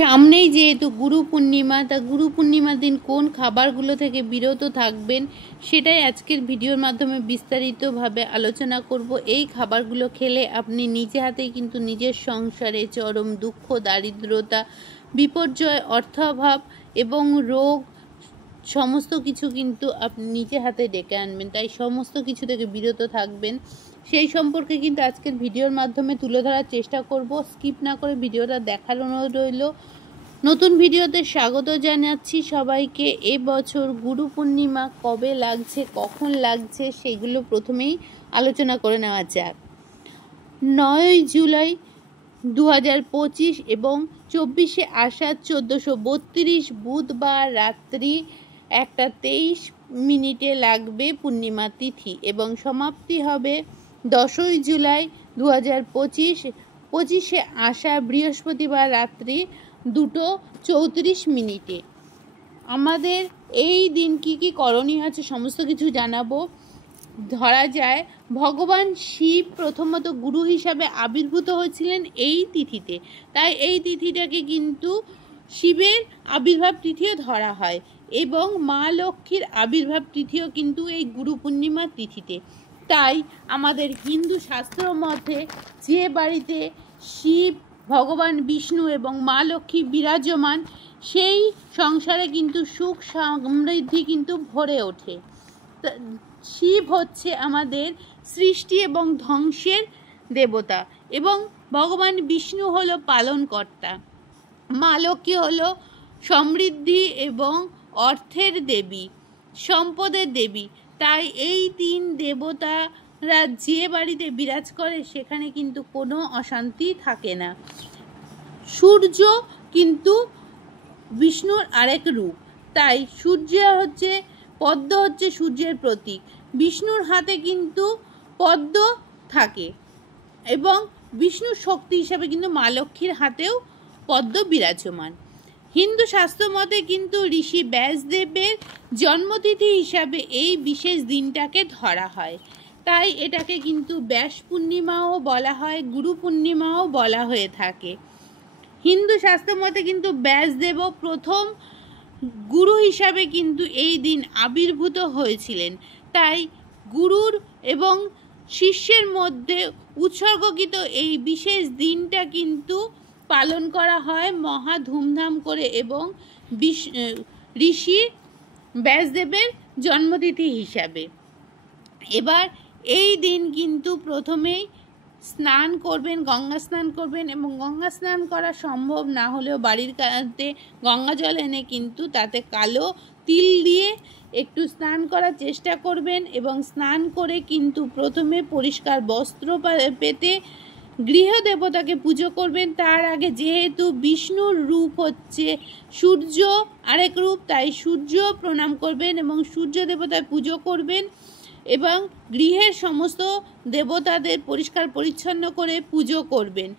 সামনেই যেহেতু গুরু পূর্ণিমা, তা গুরু পূর্ণিমার দিন কোন খাবারগুলো থেকে বিরত থাকবেন সেটাই আজকের ভিডিওর মাধ্যমে বিস্তারিতভাবে আলোচনা করব। এই খাবারগুলো খেলে আপনি নিজে হাতেই কিন্তু নিজের সংসারে চরম দুঃখ, দারিদ্রতা, বিপর্যয়, অর্থাভাব এবং রোগ সমস্ত কিছু কিন্তু আপনি নিজে হাতে ডেকে আনবেন। তাই সমস্ত কিছু থেকে বিরত থাকবেন, সেই সম্পর্কে কিন্তু আজকের ভিডিওর মাধ্যমে তুলে ধরার চেষ্টা করব। স্কিপ না করে ভিডিওটা দেখার অনুরোধ রইল। নতুন ভিডিওতে স্বাগত জানাচ্ছি সবাইকে। এবছর গুরু পূর্ণিমা কবে লাগছে, কখন লাগছে, সেগুলো প্রথমেই আলোচনা করে নেওয়া যাক। 9 জুলাই 2025 এবং 24 আষাঢ় 1432 বুধবার রাত্রি 1:23 লাগবে পূর্ণিমা তিথি এবং সমাপ্তি হবে 10 জুলাই 2025 25 আষাঢ় বৃহস্পতিবার রাত্রি 2:34। আমাদের এই দিন কি করণীয় আছে সমস্ত কিছু জানাবো। ধরা যায় ভগবান শিব প্রথমত গুরু হিসাবে আবির্ভূত হয়েছিলেন এই তিথিতে, তাই এই তিথিটাকে কিন্তু শিবের আবির্ভাব তিথিও ধরা হয় এবং মা লক্ষ্মীর আবির্ভাব তিথিও কিন্তু এই গুরু পূর্ণিমার তিথিতে। তাই আমাদের হিন্দু শাস্ত্র মতে যে বাড়িতে শিব, ভগবান বিষ্ণু এবং মা লক্ষ্মী বিরাজমান, সেই সংসারে কিন্তু সুখ সমৃদ্ধি কিন্তু ভরে ওঠে। শিব হচ্ছে আমাদের সৃষ্টি এবং ধ্বংসের দেবতা এবং ভগবান বিষ্ণু হলো পালনকর্তা। মা লক্ষ্মী হলো সমৃদ্ধি এবং অর্থের দেবী, সম্পদের দেবী। তাই এই তিন দেবতারা যে বাড়িতে বিরাজ করে সেখানে কিন্তু কোনো অশান্তি থাকে না। সূর্য কিন্তু বিষ্ণুর আরেক রূপ, তাই সূর্য হচ্ছে পদ্ম হচ্ছে সূর্যের প্রতীক। বিষ্ণুর হাতে কিন্তু পদ্ম থাকে এবং বিষ্ণুর শক্তি হিসাবে কিন্তু মা লক্ষ্মীর হাতেও পদ্ম বিরাজমান। হিন্দু শাস্ত্র মতে কিন্তু ঋষি ব্যাসদেবের জন্মতিথি হিসাবে এই বিশেষ দিনটাকে ধরা হয়, তাই এটাকে কিন্তু ব্যাস পূর্ণিমাও বলা হয়, গুরু পূর্ণিমাও বলা হয়ে থাকে। হিন্দু শাস্ত্র মতে কিন্তু ব্যাসদেবও প্রথম গুরু হিসাবে কিন্তু এই দিন আবির্ভূত হয়েছিলেন, তাই গুরুর এবং শিষ্যের মধ্যে উৎসর্গকৃত এই বিশেষ দিনটা কিন্তু পালন করা হয় মহা ধুমধাম করে এবং ঋষি ব্যাসদেবের জন্মতিথি হিসাবে। এবার এই দিন কিন্তু প্রথমেই স্নান করবেন, গঙ্গা স্নান করবেন এবং গঙ্গা স্নান করা সম্ভব না হলেও বাড়ির কাছে গঙ্গা জল এনে কিন্তু তাতে কালো তিল দিয়ে একটু স্নান করার চেষ্টা করবেন এবং স্নান করে কিন্তু প্রথমে পরিষ্কার বস্ত্র পেতে গৃহ দেবতাকে পুজো করবেন। তার আগে যেহেতু বিষ্ণুর রূপ হচ্ছে সূর্য আরেক রূপ, তাই সূর্য প্রণাম করবেন এবং সূর্য দেবতার পুজো করবেন এবং গৃহের সমস্ত দেবতাদের পরিষ্কার পরিচ্ছন্ন করে পুজো করবেন।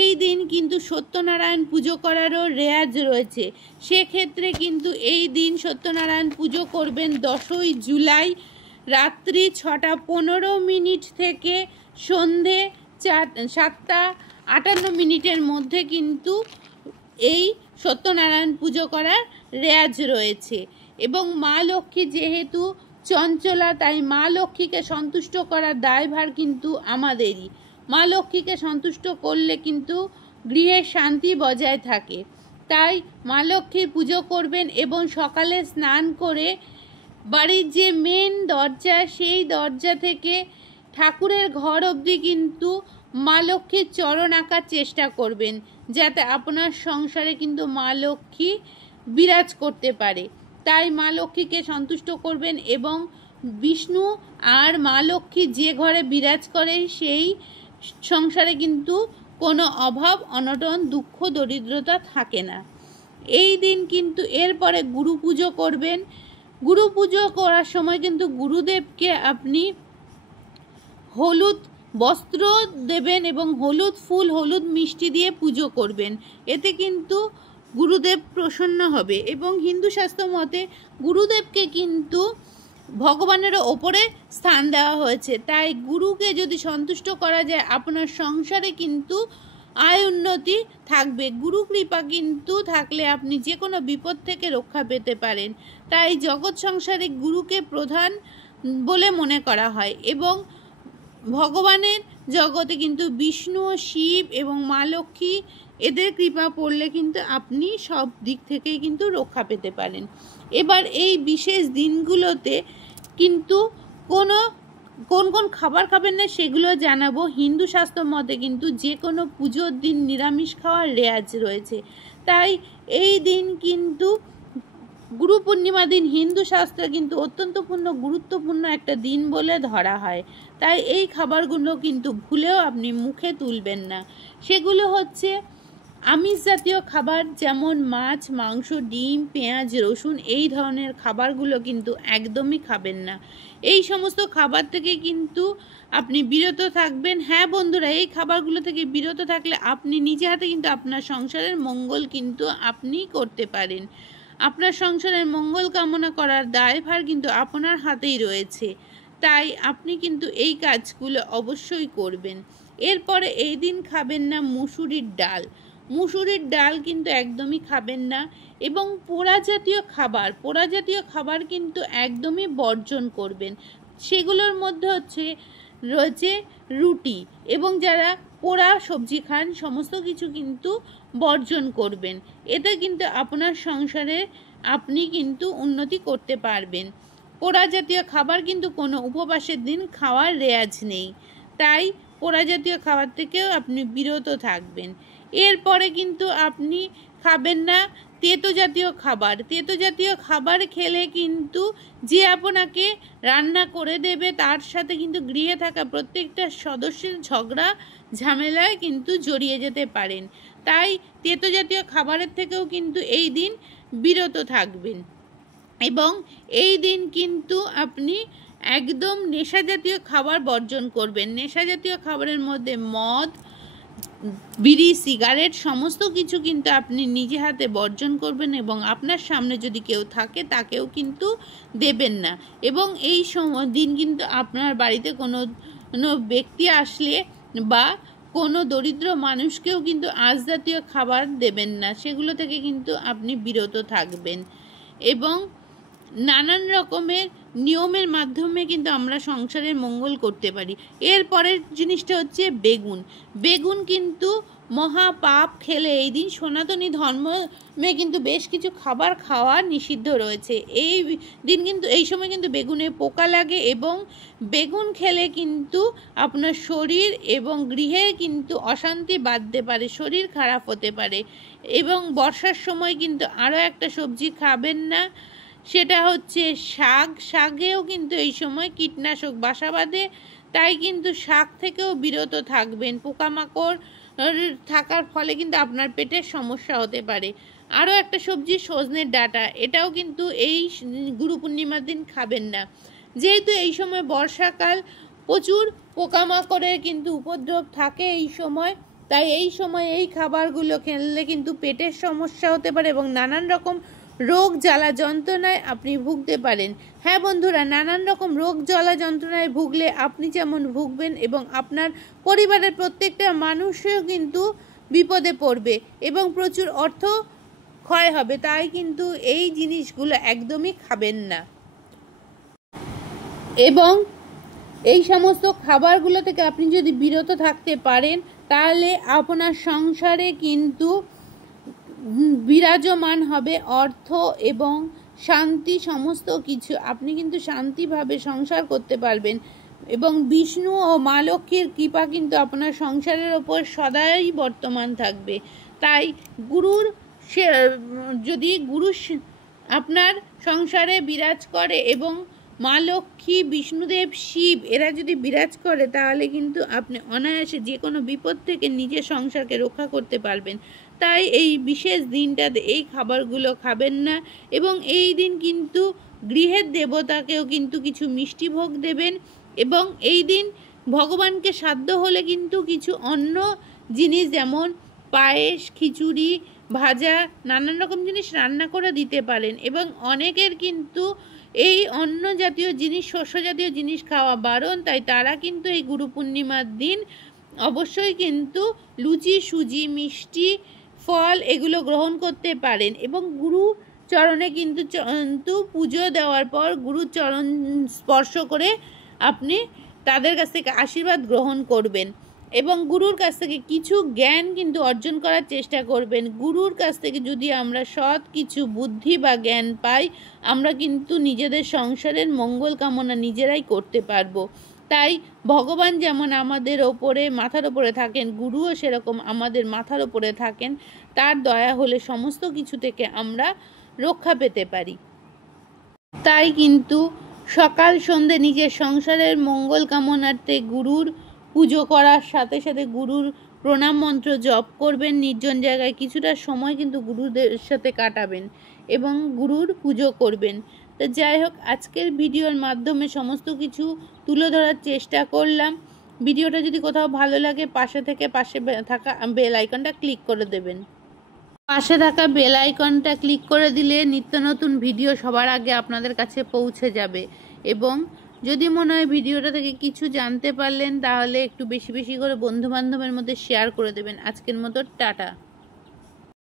এই দিন কিন্তু সত্যনারায়ণ পুজো করারও রেয়াজ রয়েছে, সেক্ষেত্রে কিন্তু এই দিন সত্যনারায়ণ পুজো করবেন 10 জুলাই রাত্রি 6:15 থেকে সন্ধে 7:58 মধ্যে কিন্তু এই সত্যনারায়ণ পুজো করার রেয়াজ রয়েছে। এবং মা লক্ষ্মী যেহেতু চঞ্চলা, তাই মা লক্ষ্মীকে সন্তুষ্ট করার দায়ভার কিন্তু আমাদেরই। মা লক্ষ্মীকে সন্তুষ্ট করলে কিন্তু গৃহের শান্তি বজায় থাকে, তাই মা লক্ষ্মীর পুজো করবেন এবং সকালে স্নান করে বাড়ির যে মেন দরজা, সেই দরজা থেকে ঠাকুরের ঘর অবধি কিন্তু মা লক্ষ্মীর চরণ আঁকার চেষ্টা করবেন, যাতে আপনার সংসারে কিন্তু মা লক্ষ্মী বিরাজ করতে পারে। তাই মা লক্ষ্মীকে সন্তুষ্ট করবেন এবং বিষ্ণু আর মা লক্ষ্মী যে ঘরে বিরাজ করে সেই সংসারে কিন্তু কোনো অভাব, অনটন, দুঃখ, দরিদ্রতা থাকে না। এই দিন কিন্তু এরপরে গুরু পুজো করবেন। গুরু পুজো করার সময় কিন্তু গুরুদেবকে আপনি হলুদ বস্ত্র দেবেন এবং হলুদ ফুল, হলুদ মিষ্টি দিয়ে পুজো করবেন। এতে কিন্তু গুরুদেব প্রসন্ন হবে এবং হিন্দু শাস্ত্র মতে গুরুদেবকে কিন্তু ভগবানের ওপরে স্থান দেওয়া হয়েছে, তাই গুরুকে যদি সন্তুষ্ট করা যায় আপনার সংসারে কিন্তু আয় উন্নতি থাকবে। গুরু কৃপা কিন্তু থাকলে আপনি যে কোনো বিপদ থেকে রক্ষা পেতে পারেন। তাই জগৎ সংসারে গুরুকে প্রধান বলে মনে করা হয় এবং ভগবানের জগতে কিন্তু বিষ্ণু ও শিব এবং মা লক্ষ্মী এদের কৃপা পড়লে কিন্তু আপনি সব দিক থেকেই কিন্তু রক্ষা পেতে পারেন। এবার এই বিশেষ দিনগুলোতে কিন্তু কোন কোন খাবার খাবেন না সেগুলো জানাবো। হিন্দু শাস্ত্র মতে কিন্তু যে কোনো পুজোর দিন নিরামিষ খাওয়ার রেওয়াজ রয়েছে। তাই এই দিন কিন্তু গুরু পূর্ণিমা দিন হিন্দু শাস্ত্রে কিন্তু অত্যন্ত গুরুত্বপূর্ণ একটা দিন বলে ধরা হয়। তাই এই খাবারগুলো কিন্তু ভুলেও আপনি মুখে তুলবেন না। সেগুলো হচ্ছে আমিষ জাতীয় খাবার, যেমন মাছ, মাংস, ডিম, পেঁয়াজ, রসুন, এই ধরনের খাবারগুলো কিন্তু একদমই খাবেন না। এই সমস্ত খাবার থেকে কিন্তু আপনি বিরত থাকবেন। হ্যাঁ বন্ধুরা, এই খাবারগুলো থেকে বিরত থাকলে আপনি নিজে হাতে কিন্তু আপনার সংসারের মঙ্গল কিন্তু আপনি করতে পারেন। আপনার সংসারের মঙ্গল কামনা করার দায়ভার কিন্তু আপনার হাতেই রয়েছে। তাই আপনি কিন্তু এই কাজগুলো অবশ্যই করবেন। এরপরে এই দিন খাবেন না মুসুরির ডাল। মুসুরির ডাল কিন্তু একদমই খাবেন না এবং পোড়া জাতীয় খাবার কিন্তু একদমই বর্জন করবেন। সেগুলোর মধ্যে রয়েছে রুটি, এবং যারা পোড়া সবজি খান সমস্ত কিছু কিন্তু বর্জন করবেন। এতে কিন্তু আপনার সংসারে আপনি কিন্তু উন্নতি করতে পারবেন। পোড়া জাতীয় খাবার কিন্তু কোনো উপবাসের দিন খাওয়ার রেওয়াজ নেই। তাই পোড়া জাতীয় খাবার থেকেও আপনি বিরত থাকবেন। এরপরে কিন্তু আপনি খাবেন না তেতো জাতীয় খাবার। তেতো জাতীয় খাবার খেলে কিন্তু যে আপনাকে রান্না করে দেবে তার সাথে কিন্তু গৃহে থাকা প্রত্যেকটা সদস্যের ঝগড়া ঝামেলায় কিন্তু জড়িয়ে যেতে পারেন। তাই তেতো জাতীয় খাবারের থেকেও কিন্তু এই দিন বিরত থাকবেন। এবং এই দিন কিন্তু আপনি একদম নেশা জাতীয় খাবার বর্জন করবেন। নেশা জাতীয় খাবারের মধ্যে মদ, বিড়ি, সিগারেট সমস্ত কিছু কিন্তু আপনি নিজে হাতে বর্জন করবেন এবং আপনার সামনে যদি কেউ থাকে তাকেও কিন্তু দেবেন না। এবং এই দিন কিন্তু আপনার বাড়িতে কোনো ব্যক্তি আসলে বা কোনো দরিদ্র মানুষকেও কিন্তু আঁশ জাতীয় খাবার দেবেন না। সেগুলো থেকে কিন্তু আপনি বিরত থাকবেন। এবং নানান রকমের নিয়মের মাধ্যমে কিন্তু আমরা সংসারের মঙ্গল করতে পারি। এরপরের জিনিসটা হচ্ছে বেগুন। বেগুন কিন্তু মহাপাপ খেলে এই দিন সনাতনী ধর্মে কিন্তু বেশ কিছু খাবার খাওয়া নিষিদ্ধ রয়েছে। এই দিন কিন্তু এই সময় কিন্তু বেগুনে পোকা লাগে এবং বেগুন খেলে কিন্তু আপনার শরীর এবং গৃহে কিন্তু অশান্তি বাঁধতে পারে, শরীর খারাপ হতে পারে। এবং বর্ষার সময় কিন্তু আরও একটা সবজি খাবেন না, সেটা হচ্ছে শাক। শাকেও কিন্তু এই সময় কীটনাশক বাসা বাঁধে, তাই কিন্তু শাক থেকেও বিরত থাকবেন। পোকামাকড় থাকার ফলে কিন্তু আপনার পেটের সমস্যা হতে পারে। আরও একটা সবজি সজনের ডাঁটা, এটাও কিন্তু এই গুরু পূর্ণিমার দিন খাবেন না। যেহেতু এই সময় বর্ষাকাল, প্রচুর পোকামাকড়ের কিন্তু উপদ্রব থাকে এই সময়, তাই এই সময় এই খাবারগুলো খেলে কিন্তু পেটের সমস্যা হতে পারে এবং নানান রকম রোগ জ্বালা যন্ত্রণায় আপনি ভুগতে পারেন। হ্যাঁ বন্ধুরা, নানান রকম রোগ জ্বালা যন্ত্রণায় ভুগলে আপনি যেমন ভুগবেন এবং আপনার পরিবারের প্রত্যেকটা মানুষও কিন্তু বিপদে পড়বে এবং প্রচুর অর্থ ক্ষয় হবে। তাই কিন্তু এই জিনিসগুলো একদমই খাবেন না। এবং এই সমস্ত খাবারগুলো থেকে আপনি যদি বিরত থাকতে পারেন তাহলে আপনার সংসারে কিন্তু বিরাজমান হবে অর্থ এবং শান্তি, সমস্ত কিছু আপনি কিন্তু শান্তিভাবে সংসার করতে পারবেন এবং বিষ্ণু ও মা লক্ষ্মীর কৃপা কিন্তু আপনার সংসারের ওপর সদাই বর্তমান থাকবে। তাই যদি গুরু আপনার সংসারে বিরাজ করে এবং মা লক্ষ্মী, বিষ্ণুদেব, শিব এরা যদি বিরাজ করে তাহলে কিন্তু আপনি অনায়াসে যে কোনো বিপদ থেকে নিজের সংসারকে রক্ষা করতে পারবেন। তাই এই বিশেষ দিনটাতে এই খাবারগুলো খাবেন না এবং এই দিন কিন্তু গৃহের দেবতাকেও কিন্তু কিছু মিষ্টি ভোগ দেবেন এবং এই দিন ভগবানকে সাধ্য হলে কিন্তু কিছু অন্য জিনিস যেমন পায়েস, খিচুড়ি, ভাজা, নানান রকম জিনিস রান্না করে দিতে পারেন। এবং অনেকের কিন্তু এই অন্ন জাতীয় জিনিস, শস্য জাতীয় জিনিস খাওয়া বারণ, তাই তারা কিন্তু এই গুরু পূর্ণিমার দিন অবশ্যই কিন্তু লুচি, সুজি, মিষ্টি, ফল এগুলো গ্রহণ করতে পারেন। এবং গুরু চরণে কিন্তু পুজো দেওয়ার পর গুরুর চরণ স্পর্শ করে আপনি তাদের কাছ থেকে আশীর্বাদ গ্রহণ করবেন এবং গুরুর কাছ থেকে কিছু জ্ঞান কিন্তু অর্জন করার চেষ্টা করবেন। গুরুর কাছ থেকে যদি আমরা সৎ কিছু বুদ্ধি বা জ্ঞান পাই, আমরা কিন্তু নিজেদের সংসারের মঙ্গল কামনা নিজেরাই করতে পারবো। তাই ভগবান যেমন আমাদের ওপরে মাথার ওপরে থাকেন, গুরুও সেরকম আমাদের মাথার ওপরে থাকেন। তার দয়া হলে সমস্ত কিছু থেকে আমরা রক্ষা পেতে পারি। তাই কিন্তু সকাল সন্ধে নিজের সংসারের মঙ্গল কামনার্থে গুরুর পুজো করার সাথে সাথে গুরুর প্রণাম মন্ত্র জপ করবেন। নির্জন জায়গায় কিছুটা সময় কিন্তু গুরুদের সাথে কাটাবেন এবং গুরুর পুজো করবেন। তো যাই হোক, আজকের ভিডিওর মাধ্যমে সমস্ত কিছু তুলে ধরার চেষ্টা করলাম। ভিডিওটা যদি কোথাও ভালো লাগে পাশে থাকা বেল আইকনটা ক্লিক করে দেবেন। পাশে থাকা বেল আইকনটা ক্লিক করে দিলে নিত্য নতুন ভিডিও সবার আগে আপনাদের কাছে পৌঁছে যাবে। এবং যদি মনে হয় ভিডিওটা থেকে কিছু জানতে পারলেন, তাহলে একটু বেশি বেশি করে বন্ধু বান্ধবের মধ্যে শেয়ার করে দেবেন। আজকের মতো টাটা।